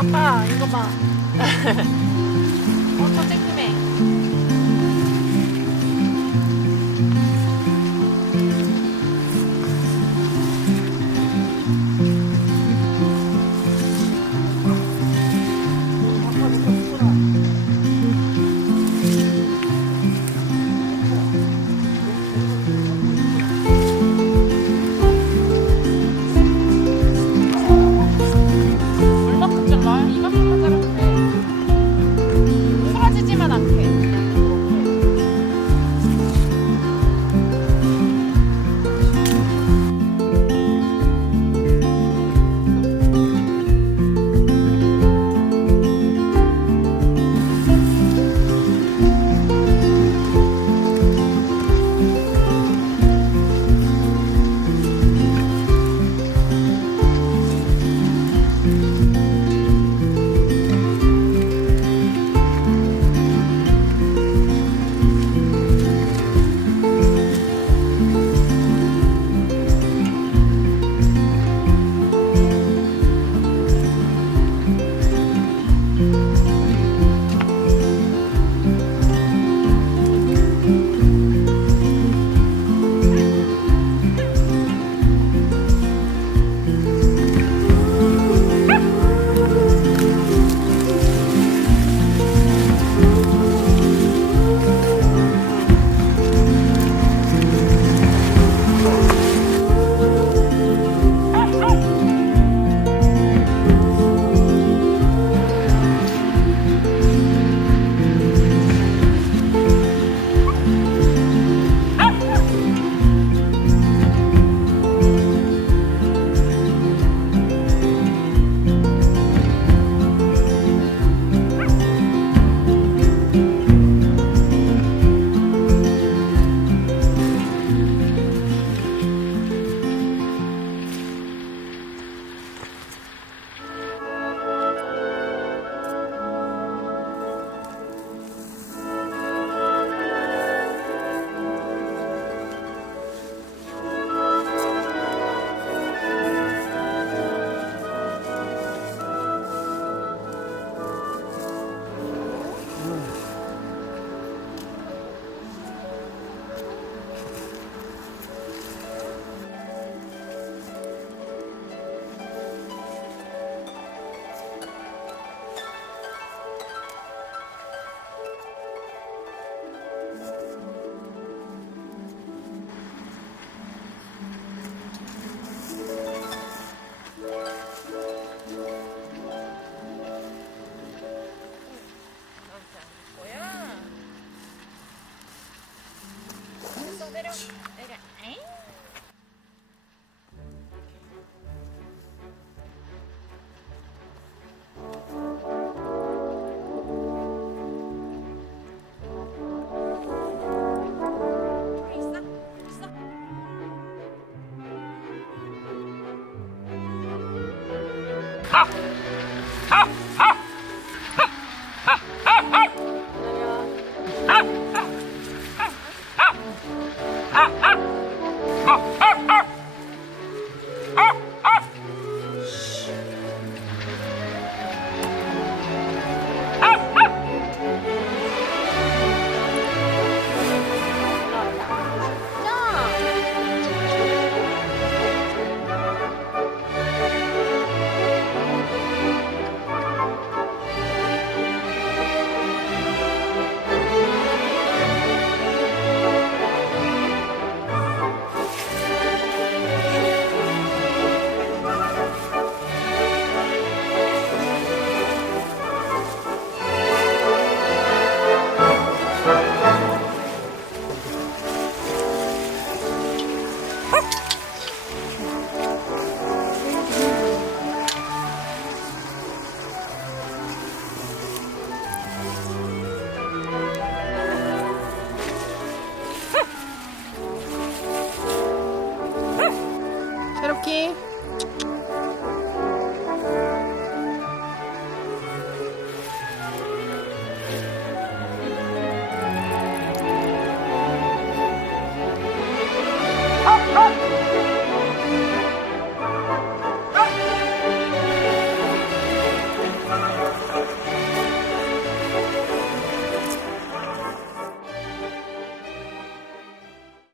아빠 이거 봐. 어떻게 그렇지. 가!